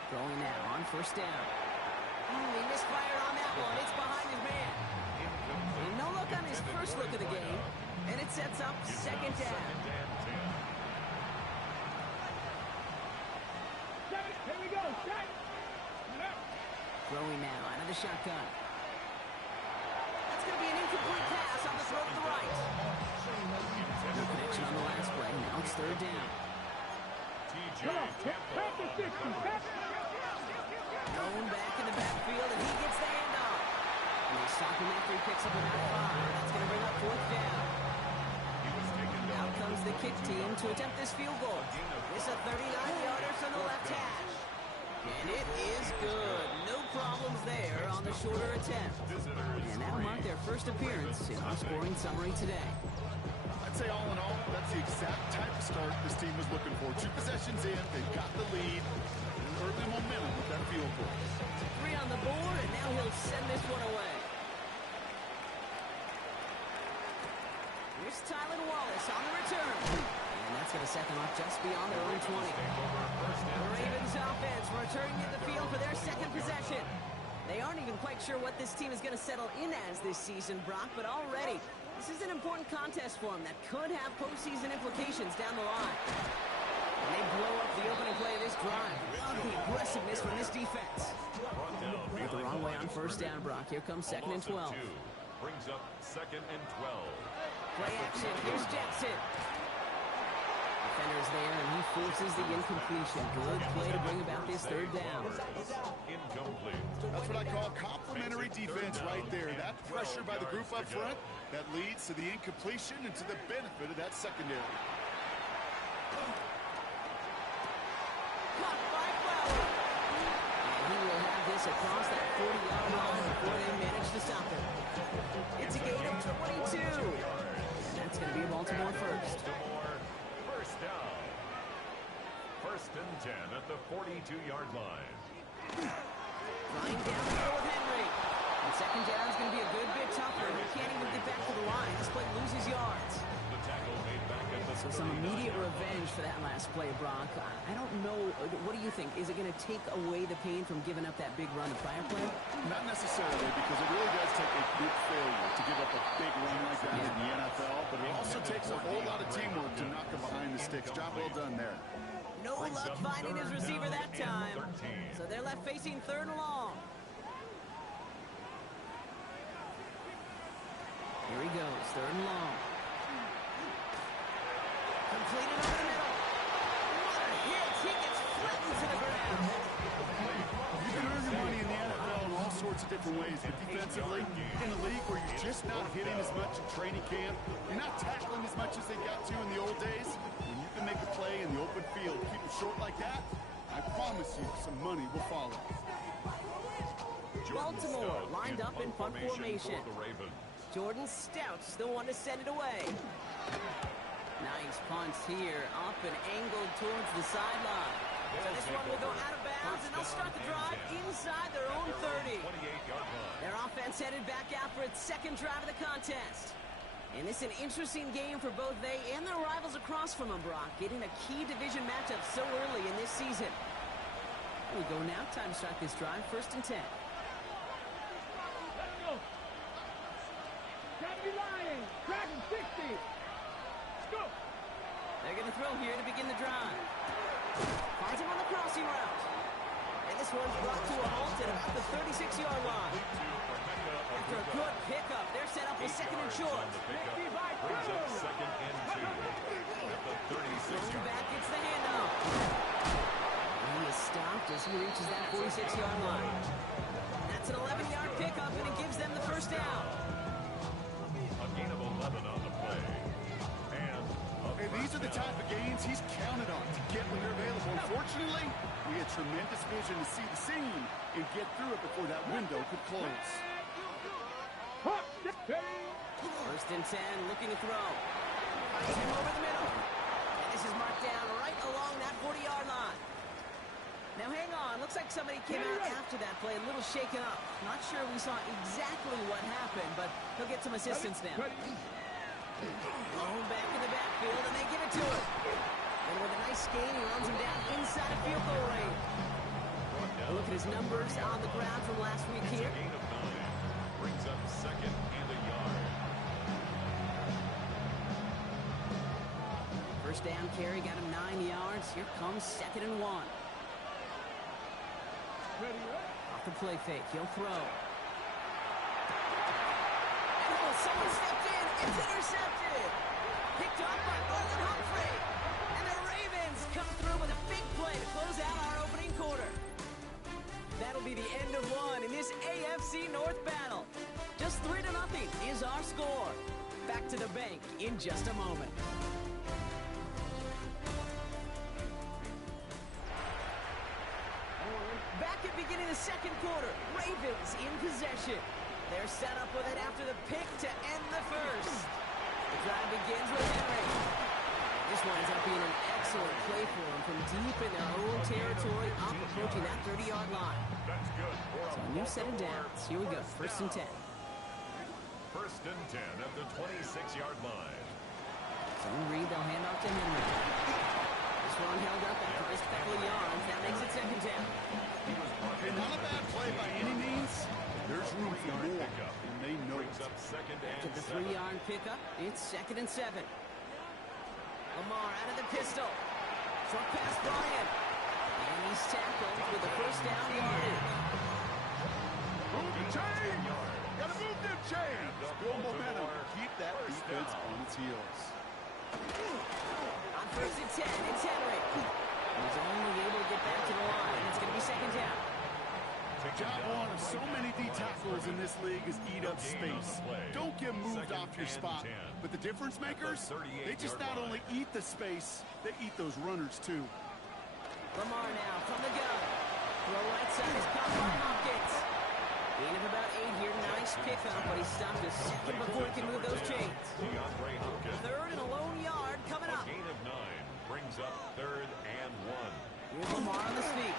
Throwing now on first down. He misfired on that one. It's behind his man. And no look on his first look of the game. And it sets up second down. Here we go. Set. Throwing now out of the shotgun. That's going to be an incomplete pass on the throw to the right. No connection on the last play. Now it's third down. Come on. Back to 60. Back. Going back in the backfield, and he gets the handoff. And they stop him after he picks up about 5. That's going to bring up fourth down. Out comes the kick team to attempt this field goal. It's a 39-yarder from the left hash. And it is good. No problems there on the shorter attempt. And that'll mark their first appearance in our scoring summary today. I'd say all in all, that's the exact type of start this team was looking for. 2 possessions in, they've got the lead, and early momentum with that field goal. 3 on the board, and now he'll send this one away. Here's Tyler Wallace on the return. And that's going to set them up just beyond their own 20. The Ravens offense returning to the field for their second possession. They aren't even quite sure what this team is going to settle in as this season, Brock, but already this is an important contest for them that could have postseason implications down the line. And they blow up the opening play of this drive. Love the aggressiveness from this defense. Went the wrong way on first down, Brock. Here comes second and 12. Brings up second and 12. Play action. Here's Jackson. Defender's there, and he forces the incompletion. Good play to bring about this third down. Incomplete. That's what I call complimentary defense right there. That pressure by the group up front, that leads to the incompletion and to the benefit of that secondary. Caught by Flower. And he will have this across that 40-yard line before they manage to stop him. It's a gain of 22. And that's going to be a Baltimore first. First down. First and 10 at the 42-yard line. Flying down the middle with Henry. And second down is going to be a good bit tougher. He can't even get back to the line. This play loses yards. The tackle made back at the So some immediate revenge for that last play, Brock. I don't know. What do you think? Is it going to take away the pain from giving up that big run the prior play? Not necessarily, because it really does take a big failure to give up a big run like that in the NFL, but it also takes a whole lot of teamwork to knock him behind the sticks. Job well done there. No luck finding his receiver that time. So they're left facing third and long. Here he goes, third and long. Completed over the middle. What a hit! He gets flattened to the ground. You can earn your money in the NFL in all sorts of different ways, but defensively, in a league where you're just not hitting as much in training camp, you're not tackling as much as they got to in the old days, when you can make a play in the open field, keep it short like that, I promise you some money will follow. Baltimore lined up in punt formation. Jordan Stout's the one to send it away. Nice punts here, up and angled towards the sideline. So this one will go out of bounds, and they'll start the drive inside their own 30. Their offense headed back out for its second drive of the contest. And this is an interesting game for both they and their rivals across from them, Brock, getting a key division matchup so early in this season. Here we go now, time to start this drive, 1st and 10. Let's go. Gotta be lying. Dragon 60. Let's go. They're going to throw here to begin the drive. Finds him on the crossing route. And this one's brought to a halt at about the 36-yard line. After a good pickup, they're set up with 2nd and short. Brings up 2nd and 2 at the 36-yard back gets the handoff. And he is stopped as he reaches that 46-yard line. That's an 11-yard pickup, and it gives them the first down. A gain of 11 on the play. And hey, these are the type of gains he's counted on to get when they're available. Unfortunately, we had tremendous vision to see the scene and get through it before that window could close. 1st and 10, looking to throw. Finds him over the middle. And this is marked down right along that 40-yard line. Now hang on, looks like somebody came out after that play, a little shaken up. Not sure we saw exactly what happened, but he'll get some assistance now. Thrown back in the backfield, and they give it to him. And with a nice gain, he runs him down inside of field goal range. Look at his numbers on the ground from last week here. gain of 9. Brings up 2nd and a yard. First down carry got him 9 yards. Here comes 2nd and 1. Off the play fake, he'll throw. Oh, someone stepped in. It's intercepted. Picked up by Marlon Humphrey. And the Ravens come through with a big play to close out our opening quarter. That'll be the end of one in this AFC North battle. Just 3-0 is our score. Back to the bank in just a moment. Back at beginning of the 2nd quarter, Ravens in possession. They're set up with it after the pick to end the first. The drive begins with Henry. This winds up being an excellent play for him from deep in their own territory, up approaching that 30-yard line. That's good. So a new set of downs. Here we go, 1st and 10. 1st and 10 at the 26-yard line. So Reed, they'll hand off to Henry. This one held up after just a couple of yards. That makes it 2nd down. Okay, not a bad play by any means. There's room for more, and they know it. Brings up 2nd After and the 7. 3-yard pickup, it's 2nd and 7. Lamar out of the pistol. Short pass Bryant. And he's tackled with the first down yardage. Move the chain! Gotta move them chains! Build momentum. Keep that defense on its heels. On 1st and 10, it's Henry. He's only able to get back to the line. It's going to be 2nd down. Job one of so many D tacklers in this league is eat up space. Don't get moved off your spot. But the difference makers, they just not only eat the space, they eat those runners too. Lamar now from the gun. Throw right side is caught by Hopkins. Gain of about 8 here. Nice pickup, but he stopped a second before he can move those chains. 3rd and a lone yard coming up. Gain of 9 brings up 3rd and 1. Here's Lamar on the sneak.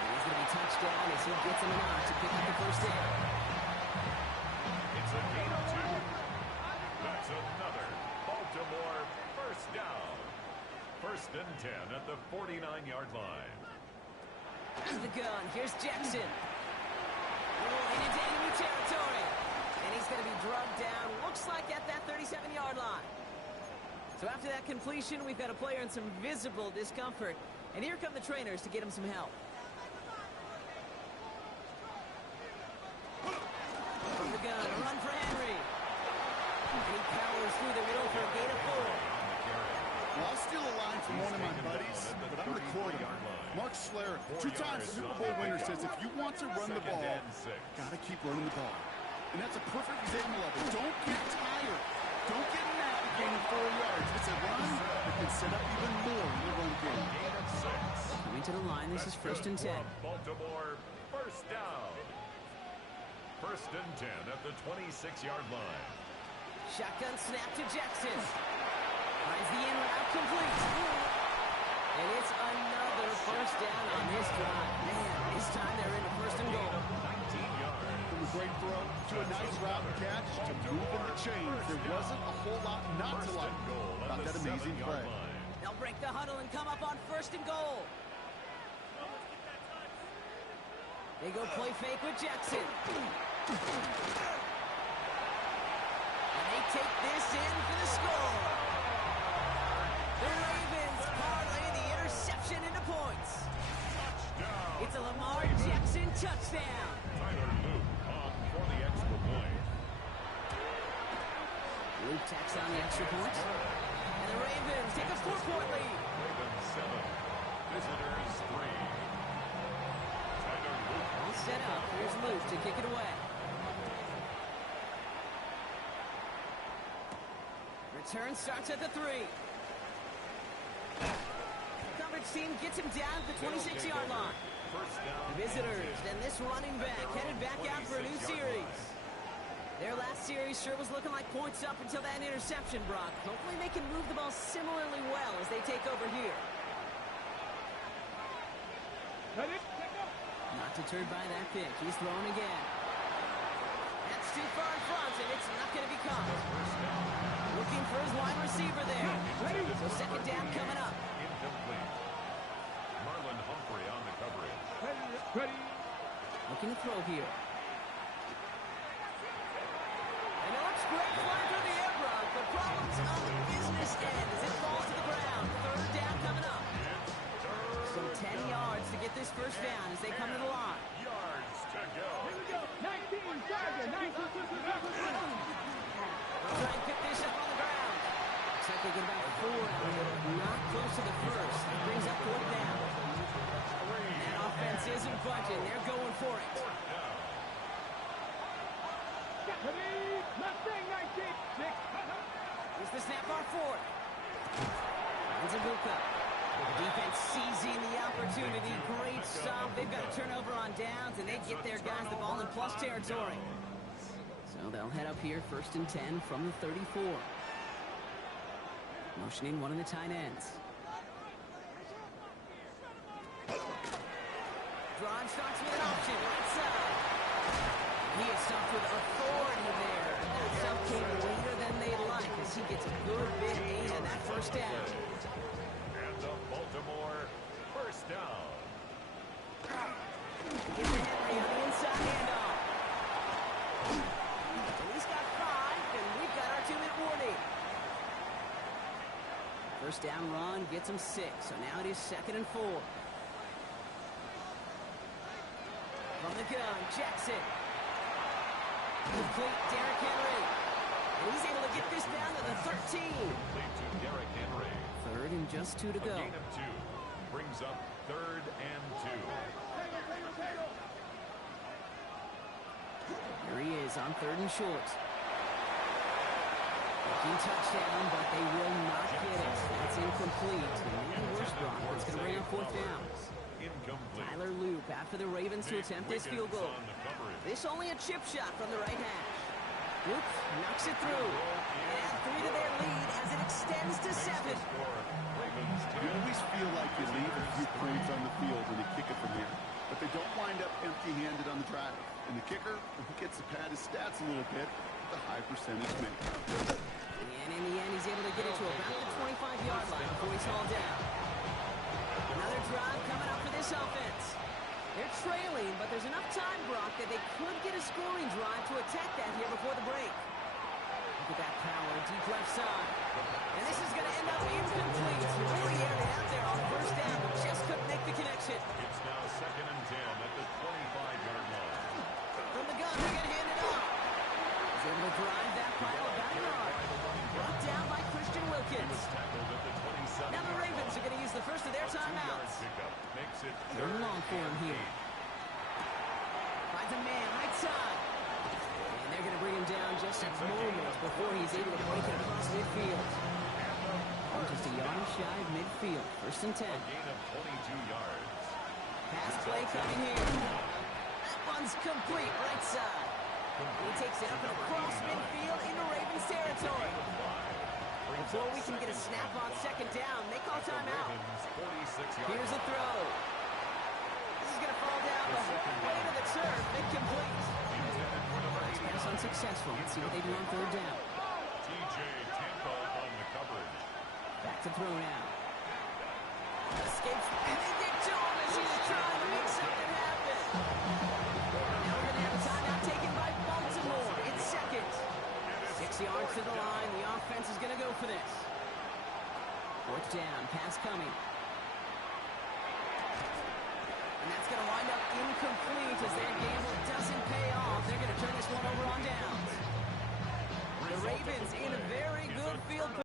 And he's going to be touched down as he gets him a nod to pick up the first down. It's a gain of 2. That's another Baltimore first down. 1st and 10 at the 49-yard line. Out of the gun, here's Jackson. Rolling into enemy territory. And he's going to be drugged down, looks like at that 37-yard line. So after that completion, we've got a player in some visible discomfort. And here come the trainers to get him some help. From the gun, a run for Henry. comes through the middle for a gain of 4. Well, I'll steal a line from one of my buddies, but I'm going to quote him. Mark Schlereth, 2-time Super Bowl winner, says if you want to run the ball, got to keep running the ball. And that's a perfect example of it. Don't get tired. Don't get mad at gaining 4 yards. It's a run that can set up even more in the run game. Coming to the line, this is 1st and 10. Baltimore, first down. 1st and 10 at the 26-yard line. Shotgun snap to Jackson. Finds the in route complete. And it's another 1st down on this drive. Man, this time they're in the 1st and goal. 19 yards. From a great throw to a nice route catch to moving the chains. There wasn't a whole lot not to like about that amazing play. They'll break the huddle and come up on 1st and goal. They go play fake with Jackson. And they take this in for the score. The Ravens parlay the interception into points. Touchdown. It's a Lamar Jackson touchdown. Tyler Luke on for the extra point. Luke tacks on the extra point. And the Ravens take a 4-point lead. Ravens 7, visitors 3. All set up. Here's Luke to kick it away. Return starts at the 3. Coverage team gets him down at the 26-yard line. The visitors, then this running back headed back out for a new series. Their last series sure was looking like points up until that interception, Brock. Hopefully they can move the ball similarly well as they take over here. Not deterred by that pick. He's throwing again. That's too far in front, and it's not going to be caught. Looking for his wide receiver there. So 2nd down coming up. Incomplete. Marlon Humphrey on the coverage. Looking to throw here. And it looks great flying through the air, Brock. The problem's on the business end as it falls to the ground. 3rd down coming up. So 10 yards to get this 1st down as they come to the line. Yards to go. 19, Sergeant, 19. Try and pick this up on the ground. Looks like they get about 4 out of it. Not close to the 1st. That brings up 4th down. That offense isn't budging. They're going for it. Here's the snap on 4th. Finds a Buka. The defense seizing the opportunity. Great stop. They've got a turnover on downs, and they get their guys the ball in plus territory. So they'll head up here 1st and 10 from the 34. Motioning one of the tight ends. Drive starts with an option. Right side. He is stopped with authority there. That stuff came later than they'd like as he gets a good bit in that 1st down. And the Baltimore 1st down. Get to Henry on the inside handoff. He's got 5, and we've got our 2-minute warning. 1st down run gets him 6, so now it is 2nd and 4. From the gun, Jackson. Complete Derrick Henry. And he's able to get this down to the 13. Complete to Derrick Henry. 3rd and just 2 to go. A gain of 2 brings up 3rd and 2. Here he is on 3rd and short. Looking touchdown, but they will not get it. That's incomplete. Maybe worse, Brock. It's going to bring up 4th down. Incomplete. Tyler Loop after the Ravens to attempt this field goal. This only a chip shot from the right hash. Loop knocks it through. And add 3 to their lead as it extends to 7. You always feel like you leave a few points on the field when they kick it from here. But they don't wind up empty-handed on the drive. And the kicker, he gets to pad his stats a little bit with a high percentage make. And in the end, he's able to get it to about the 25-yard line before he's hauled down. Another drive coming up for this offense. They're trailing, but there's enough time, Brock, that they could get a scoring drive to attack that here before the break. Look at that power, deep left side. And this is going to end up incomplete. Really aired it out there on 1st down, but just couldn't make the connection. It's now 2nd and 10 at the 25-yard line. From the gun, they're going to hand it off. He's able to drive that pile about a yard. Third and long for him here. Finds a man, right side. And they're going to bring him down just a moment before he's able to break it across midfield. Just a yard shy of midfield. First and 10. Gain of 22 yards. Pass play coming here. That one's complete, right side. He takes it up and across midfield into Ravens territory. Before we can get a snap on second down, they call timeout. Here's a throw. This is going to fall down the way to the turf, incomplete. Nice pass unsuccessful. Let's see what they do on third down. TJ Tampa on the coverage. Back to throw now. Escapes, and they get to him as he's trying to make something happen. Now we're going to have a timeout taken by Baltimore. It's second. 6 yards to the line. The offense is going to go for this. Fourth down. Pass coming. And that's going to wind up incomplete as their gamble doesn't pay off. They're going to turn this one over on downs. The Ravens in a very good field